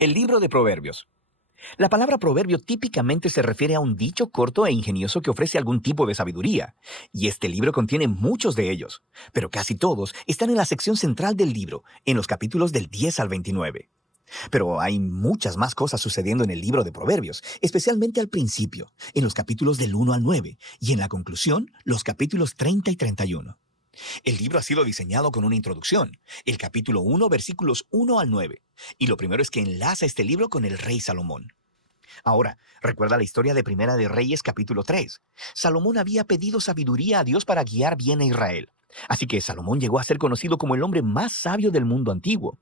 El libro de Proverbios. La palabra proverbio típicamente se refiere a un dicho corto e ingenioso que ofrece algún tipo de sabiduría, y este libro contiene muchos de ellos, pero casi todos están en la sección central del libro, en los capítulos del 10 al 29. Pero hay muchas más cosas sucediendo en el libro de Proverbios, especialmente al principio, en los capítulos del 1 al 9, y en la conclusión, los capítulos 30 y 31. El libro ha sido diseñado con una introducción, el capítulo 1, versículos 1 al 9, y lo primero es que enlaza este libro con el rey Salomón. Ahora, recuerda la historia de Primera de Reyes capítulo 3. Salomón había pedido sabiduría a Dios para guiar bien a Israel. Así que Salomón llegó a ser conocido como el hombre más sabio del mundo antiguo.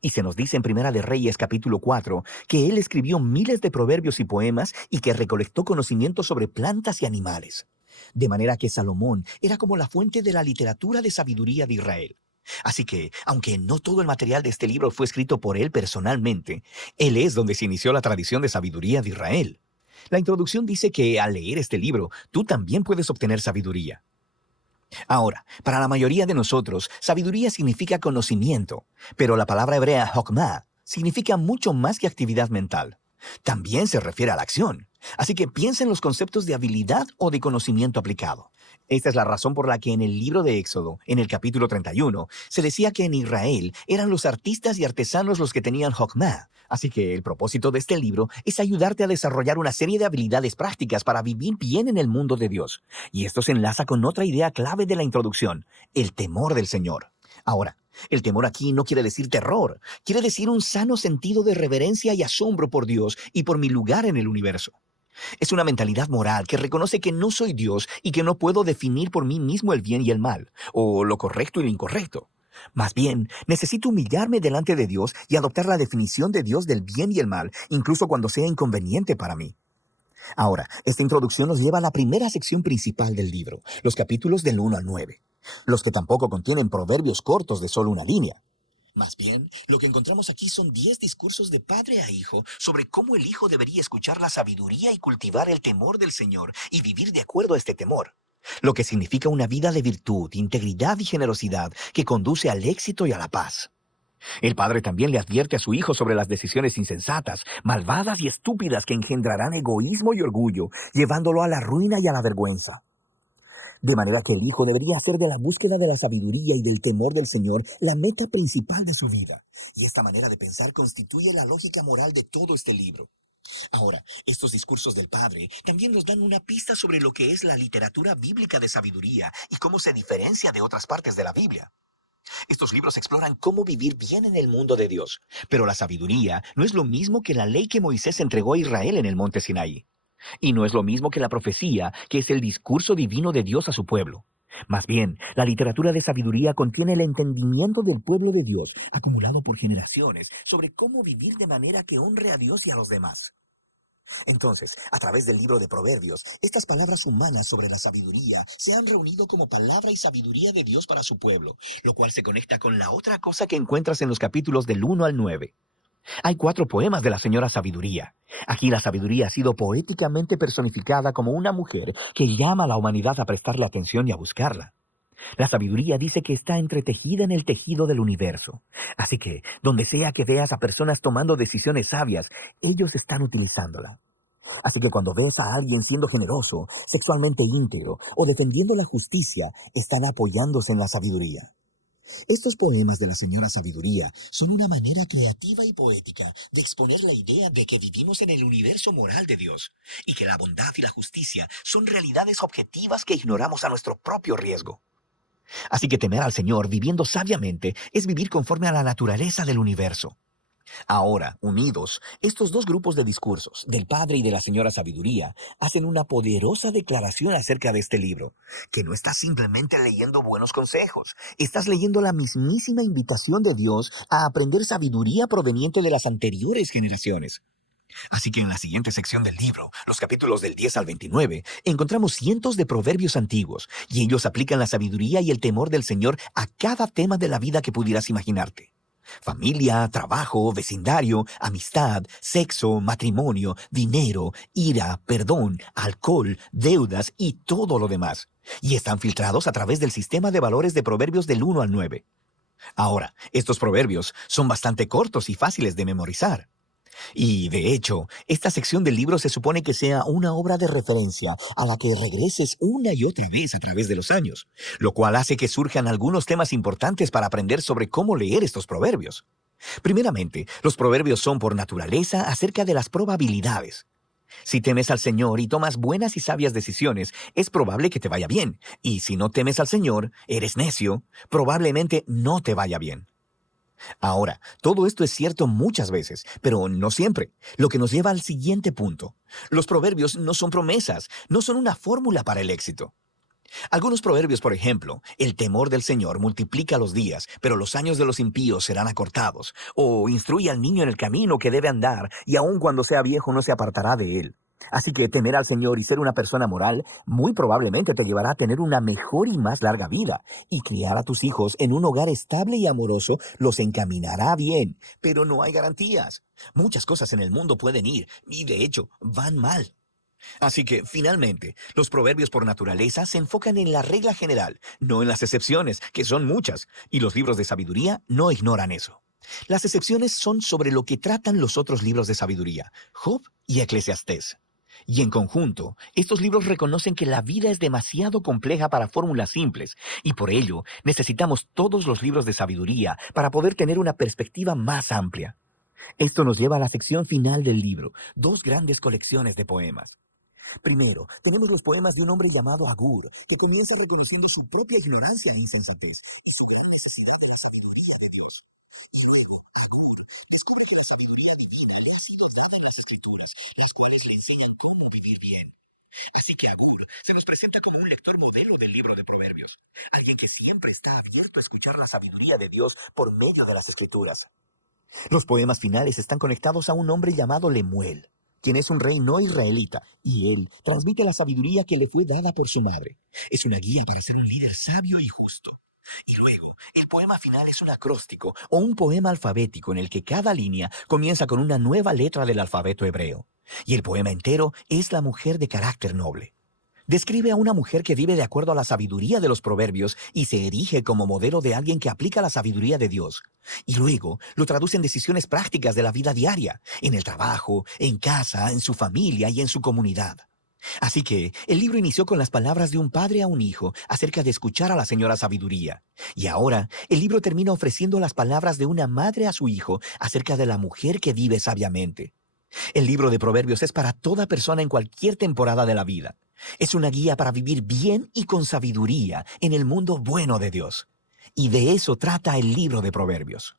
Y se nos dice en Primera de Reyes capítulo 4 que él escribió miles de proverbios y poemas y que recolectó conocimientos sobre plantas y animales. De manera que Salomón era como la fuente de la literatura de sabiduría de Israel. Así que, aunque no todo el material de este libro fue escrito por él personalmente, él es donde se inició la tradición de sabiduría de Israel. La introducción dice que al leer este libro, tú también puedes obtener sabiduría. Ahora, para la mayoría de nosotros, sabiduría significa conocimiento, pero la palabra hebrea hokmah significa mucho más que actividad mental. También se refiere a la acción. Así que piensa en los conceptos de habilidad o de conocimiento aplicado. Esta es la razón por la que en el libro de Éxodo, en el capítulo 31, se decía que en Israel eran los artistas y artesanos los que tenían hokmah. Así que el propósito de este libro es ayudarte a desarrollar una serie de habilidades prácticas para vivir bien en el mundo de Dios. Y esto se enlaza con otra idea clave de la introducción, el temor del Señor. Ahora, el temor aquí no quiere decir terror, quiere decir un sano sentido de reverencia y asombro por Dios y por mi lugar en el universo. Es una mentalidad moral que reconoce que no soy Dios y que no puedo definir por mí mismo el bien y el mal, o lo correcto y lo incorrecto. Más bien, necesito humillarme delante de Dios y adoptar la definición de Dios del bien y el mal, incluso cuando sea inconveniente para mí. Ahora, esta introducción nos lleva a la primera sección principal del libro, los capítulos del 1 al 9, los que tampoco contienen proverbios cortos de solo una línea. Más bien, lo que encontramos aquí son 10 discursos de padre a hijo sobre cómo el hijo debería escuchar la sabiduría y cultivar el temor del Señor y vivir de acuerdo a este temor. Lo que significa una vida de virtud, integridad y generosidad que conduce al éxito y a la paz. El padre también le advierte a su hijo sobre las decisiones insensatas, malvadas y estúpidas que engendrarán egoísmo y orgullo, llevándolo a la ruina y a la vergüenza. De manera que el hijo debería hacer de la búsqueda de la sabiduría y del temor del Señor la meta principal de su vida. Y esta manera de pensar constituye la lógica moral de todo este libro. Ahora, estos discursos del Padre también nos dan una pista sobre lo que es la literatura bíblica de sabiduría y cómo se diferencia de otras partes de la Biblia. Estos libros exploran cómo vivir bien en el mundo de Dios, pero la sabiduría no es lo mismo que la ley que Moisés entregó a Israel en el monte Sinaí. Y no es lo mismo que la profecía, que es el discurso divino de Dios a su pueblo. Más bien, la literatura de sabiduría contiene el entendimiento del pueblo de Dios, acumulado por generaciones, sobre cómo vivir de manera que honre a Dios y a los demás. Entonces, a través del libro de Proverbios, estas palabras humanas sobre la sabiduría se han reunido como palabra y sabiduría de Dios para su pueblo, lo cual se conecta con la otra cosa que encuentras en los capítulos del 1 al 9. Hay 4 poemas de la señora Sabiduría. Aquí la sabiduría ha sido poéticamente personificada como una mujer que llama a la humanidad a prestarle atención y a buscarla. La sabiduría dice que está entretejida en el tejido del universo. Así que, donde sea que veas a personas tomando decisiones sabias, ellos están utilizándola. Así que cuando ves a alguien siendo generoso, sexualmente íntegro o defendiendo la justicia, están apoyándose en la sabiduría. Estos poemas de la señora Sabiduría son una manera creativa y poética de exponer la idea de que vivimos en el universo moral de Dios y que la bondad y la justicia son realidades objetivas que ignoramos a nuestro propio riesgo. Así que temer al Señor viviendo sabiamente es vivir conforme a la naturaleza del universo. Ahora, unidos, estos dos grupos de discursos, del Padre y de la Señora Sabiduría, hacen una poderosa declaración acerca de este libro, que no estás simplemente leyendo buenos consejos, estás leyendo la mismísima invitación de Dios a aprender sabiduría proveniente de las anteriores generaciones. Así que en la siguiente sección del libro, los capítulos del 10 al 29, encontramos cientos de proverbios antiguos, y ellos aplican la sabiduría y el temor del Señor a cada tema de la vida que pudieras imaginarte. Familia, trabajo, vecindario, amistad, sexo, matrimonio, dinero, ira, perdón, alcohol, deudas y todo lo demás. Y están filtrados a través del sistema de valores de proverbios del 1 al 9. Ahora, estos proverbios son bastante cortos y fáciles de memorizar. Y de hecho, esta sección del libro se supone que sea una obra de referencia a la que regreses una y otra vez a través de los años, lo cual hace que surjan algunos temas importantes para aprender sobre cómo leer estos proverbios. Primeramente, los proverbios son por naturaleza acerca de las probabilidades. Si temes al Señor y tomas buenas y sabias decisiones, es probable que te vaya bien. Y si no temes al Señor, eres necio, probablemente no te vaya bien. Ahora, todo esto es cierto muchas veces, pero no siempre, lo que nos lleva al siguiente punto. Los proverbios no son promesas, no son una fórmula para el éxito. Algunos proverbios, por ejemplo, el temor del Señor multiplica los días, pero los años de los impíos serán acortados. O instruye al niño en el camino que debe andar, y aun cuando sea viejo no se apartará de él. Así que temer al Señor y ser una persona moral muy probablemente te llevará a tener una mejor y más larga vida. Y criar a tus hijos en un hogar estable y amoroso los encaminará bien. Pero no hay garantías. Muchas cosas en el mundo pueden ir, y de hecho, van mal. Así que, finalmente, los proverbios por naturaleza se enfocan en la regla general, no en las excepciones, que son muchas, y los libros de sabiduría no ignoran eso. Las excepciones son sobre lo que tratan los otros libros de sabiduría, Job y Eclesiastés. Y en conjunto, estos libros reconocen que la vida es demasiado compleja para fórmulas simples, y por ello necesitamos todos los libros de sabiduría para poder tener una perspectiva más amplia. Esto nos lleva a la sección final del libro, dos grandes colecciones de poemas. Primero, tenemos los poemas de un hombre llamado Agur, que comienza reconociendo su propia ignorancia e insensatez y su gran necesidad de la sabiduría de Dios. Y luego, Agur descubre que la sabiduría divina le ha sido dada en las Escrituras, las cuales le enseñan cómo vivir bien. Así que Agur se nos presenta como un lector modelo del libro de Proverbios, alguien que siempre está abierto a escuchar la sabiduría de Dios por medio de las Escrituras. Los poemas finales están conectados a un hombre llamado Lemuel, quien es un rey no israelita, y él transmite la sabiduría que le fue dada por su madre. Es una guía para ser un líder sabio y justo. Y luego, el poema final es un acróstico o un poema alfabético en el que cada línea comienza con una nueva letra del alfabeto hebreo. Y el poema entero es la mujer de carácter noble. Describe a una mujer que vive de acuerdo a la sabiduría de los proverbios y se erige como modelo de alguien que aplica la sabiduría de Dios. Y luego lo traduce en decisiones prácticas de la vida diaria, en el trabajo, en casa, en su familia y en su comunidad. Así que el libro inició con las palabras de un padre a un hijo acerca de escuchar a la señora sabiduría. Y ahora el libro termina ofreciendo las palabras de una madre a su hijo acerca de la mujer que vive sabiamente. El libro de Proverbios es para toda persona en cualquier temporada de la vida. Es una guía para vivir bien y con sabiduría en el mundo bueno de Dios. Y de eso trata el libro de Proverbios.